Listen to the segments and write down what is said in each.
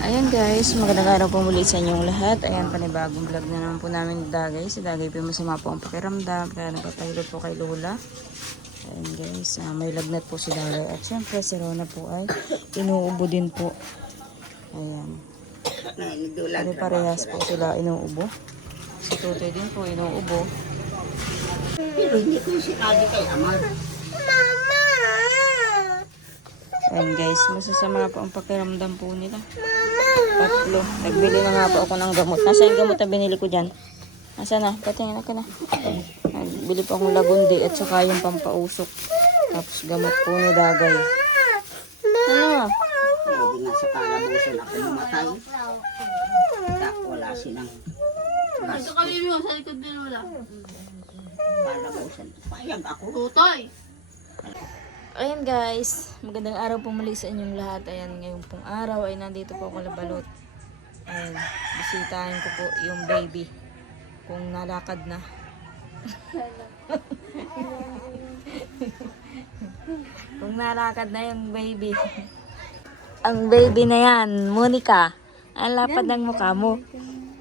Ayan guys, magandang araw po muli sa inyong lahat. Ayan, panibagong vlog na naman po namin ni Dagay. Si Dagay po masama po ang pakiramdam, kaya nagpapahilot po kay Lola. Ayan guys, may lagnat po si Dagay. At syempre si Rona po ay inuubo din po. Ayan. Pare-parehas po sila inuubo. Si Tutoy din po inuubo. Pero hindi ko sinabi kay Amar. Ayan guys, masasama po ang pakiramdam po nila. Tatlo. Nagbili na nga po ako ng gamot. Nasaan yung gamot na binili ko dyan? Nasaan na? Patingin ka na. Nagbili po akong lagundi at saka yung pampausok. Tapos gamot po ni Dagay. Ano? Hindi nga sa kalabusan ako mamatay. Wala silang Ito kami mo, sa likod din wala. kalabusan. Payag ako. Tutoy! Ayan guys, magandang araw po muli sa inyong lahat. Ayan, ngayong pong araw ay nandito po ako labalot. Ayan, bisitahin ko po yung baby. Kung nalakad na. Kung nalakad na yung baby. Ang baby na yan, Monica. Ang lapad ang mukha mo.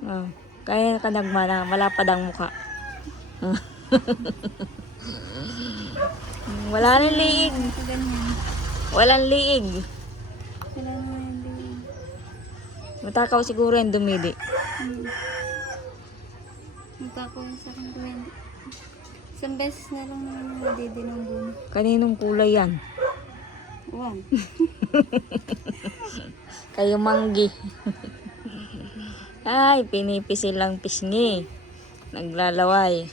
Oh, kaya ka nagmana, malapad ang mukha. Wala rin liig. Walang liig. Matakaw siguro yung dumidi. Matakaw sa akin kumende. Isang beses na lang naman nadidinong. Kaninong kulay yan? One. Kayo manggi. Ay, pinipisil lang pisngi. Naglalaway.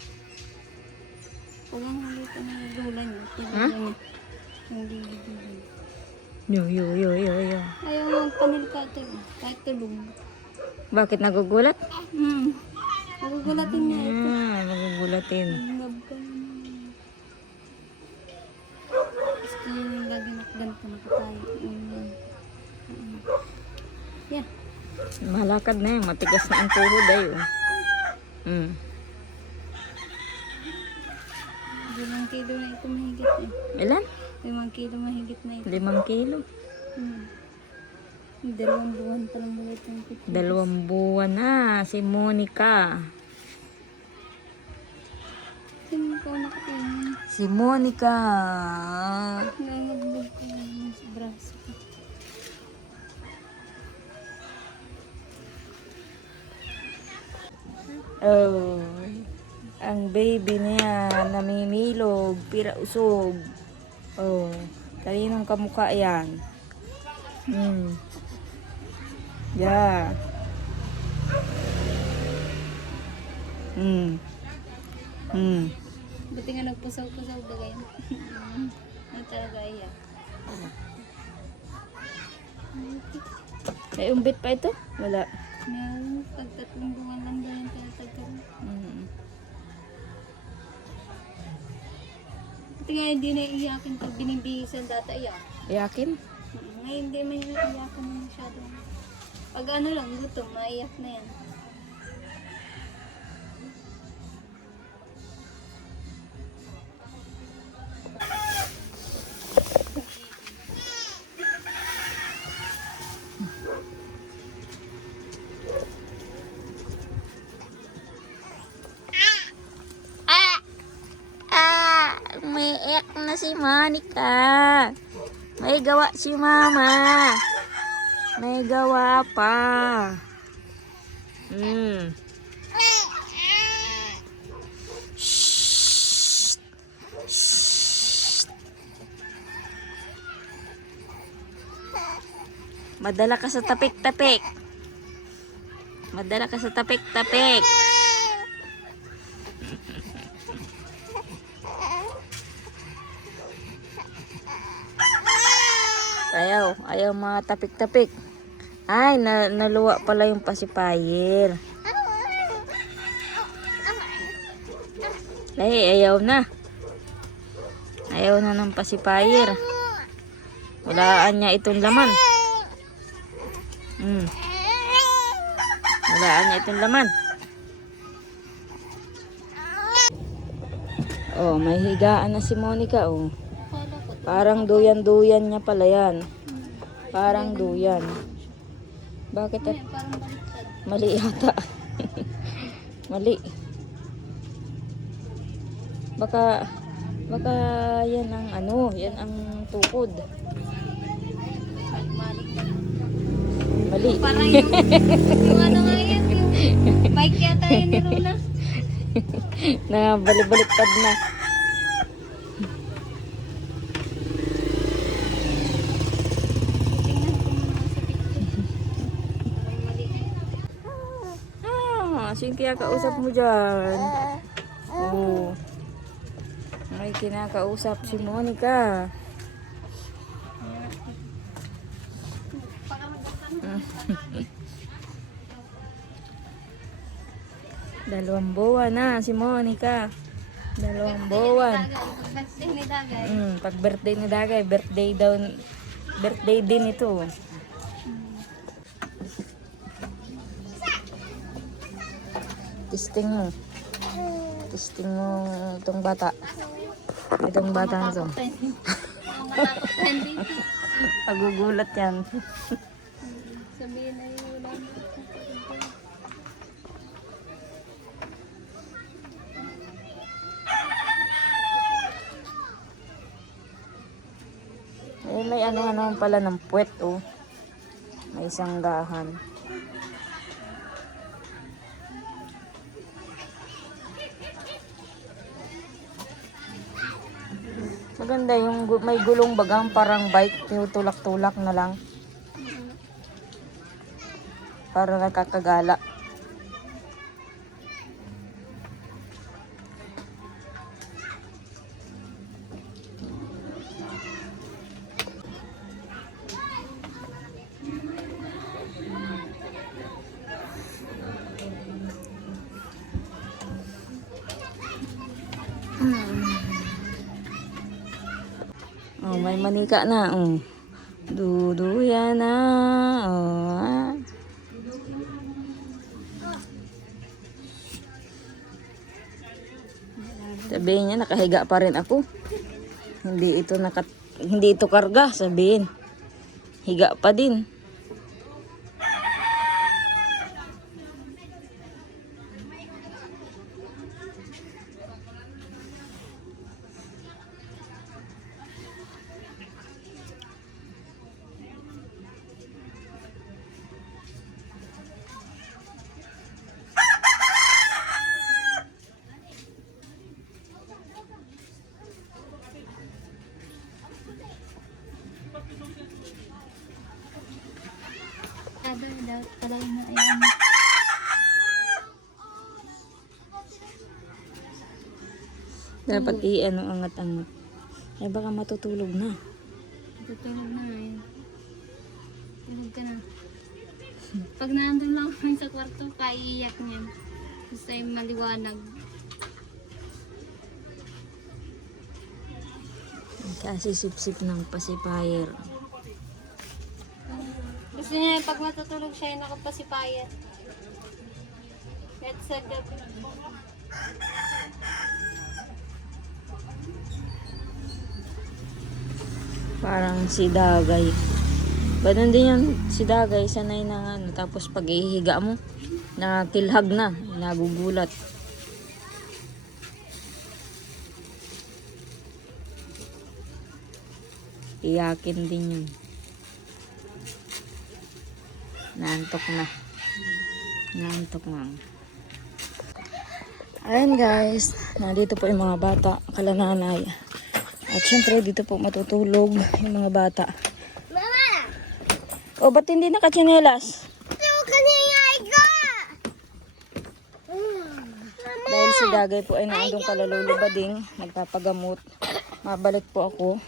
Pag ang halita na dulan niya. Ha? Hindi. Yo. Ayaw magpanil ka ito. Kahit tulog. Bakit nagugulat? Nagugulatin niya ito. Nagugulatin. Ngab ka naman. Gusto niya yung lagi nakaganta nakatayo. Yeah. Malakad na yan. Matigas na ang tuhod ay. Oh. 5 kilo na ito mahigit eh. Ilan? 5 kilo mahigit na ito. 5 kilo. 2 buwan pa lang ulit yung pito. 2 buwan na. Si Monica. Sino ko nakatingin? Si Monica. Nangagbog ko sa braso ko. Oh. Ang baby niya namimilog, pirausog. Oh, kaninong kamukha yan? Yeah. Buti nga nagpusaw-pusaw ba kayo? Ano talaga iya? May umbit pa ito? Wala. Ngayon, pag 3 buwan lang ba yung talatagkaroon? Buti nga hindi na iyakin pag binibihisan data iyak. Iyakin? Ngayon hindi man yung iyakan na masyado. Pag ano lang, gutom, maiyak na yan. May iyak na si Monica. May gawa si Mama. May gawa pa. Shh. Shh. Madala ka sa tapik-tapik. Madala ka sa tapik-tapik. Ayaw mga tapik-tapik. Ay, naluwa pala yung pacifier. Ay, ayaw na. Ayaw na ng pacifier. Walaan niya itong laman. Walaan niya itong laman. Oh, may higaan na si Monica, oh. Parang duyan-duyan niya pala yan. Parang duyan. Bakit at Parang baliktad. mali yata? Mali. Baka yan ang ano, yan ang tukod. Mali. Parang yung ano nga yan, yung bike yata yun ni Rona. Na balik-baliktad na. Tingnan ko muna sa picture. Parang mali. Sino kaya kausap mo dyan? Oo. May kinakausap si Monica. Dalawang buwan na si Monica. Dalawang buwan. Birthday ni Dagay. Pag birthday ni Dagay, birthday din ito. Testing mo. Testing mo itong bata. Itong bata na to. Matakot hindi. Pagugulat yan. Sabihin na yung wala mo. Eh, may ano pala ng puwet, oh. May sanggahan. Maganda yung may gulong bagang parang bike, tinutulak-tulak na lang. Para nakakagala. Oh, may manika na. Oh. Duduya na. Oh. Sabihin niya, nakahiga pa rin ako. Hindi ito karga, sabihin. Higa pa din. Dapat talaga na ayan. Dapat angat-angat. Eh baka matutulog na. Tutulog na ngayon. Tulog ka na. Pag nandun lang kami sa kwarto, kaiiyak niyan. Gusto yung maliwanag. Kasi sip-sip ng pacifier. Gusto niya yung pag matutulog siya yung nakapasipayan. Kahit sa gabi. Parang si Dagay. Ganun din yan, si Dagay, sanay na ano. Tapos pag ihiga mo, nakilhag na, nagugulat. Iyakin din yun. Naantok na. Naantok na. Ayan guys, nandito po yung mga bata, kalananay. At syempre dito po matutulog yung mga bata. Mama! O, ba't hindi nakatsinelas? Dahil si Dagay po ay naandong kalalulubading, nagpapagamot. Mabalik po ako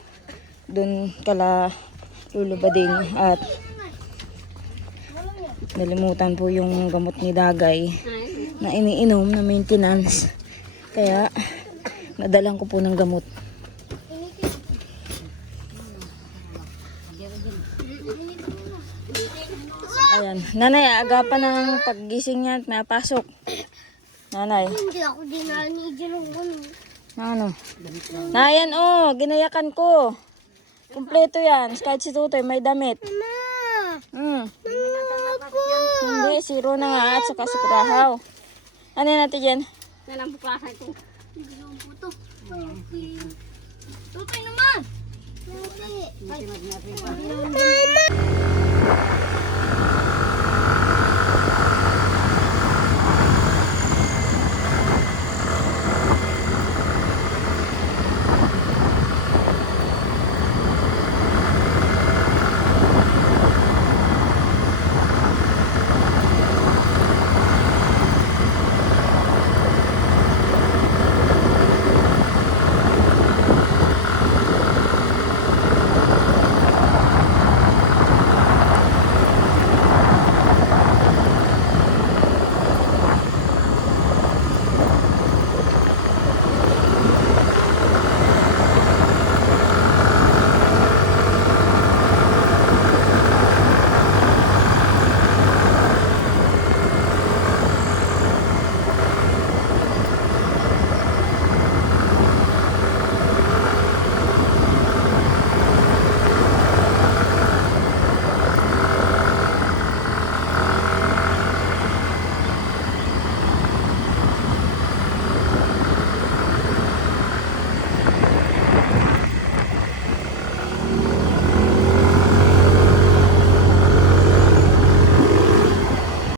dun kalalulubading at nalimutan po yung gamot ni Dagay na iniinom na maintenance. Kaya nadalang ko po ng gamot. Ayan. Nanay, agapan ng paggising niya at napasok. Nanay. Hindi ako dinanigyan ng gano'n. Ano? Nayan, oh. Ginayakan ko. Kumpleto yan. Kahit si Tutoy may damit. Mama! Hindi, zero na nga at saka si Kurahaw. Ano natin dyan? Yan ang buklasan ito. Ang puto. Tutoy naman!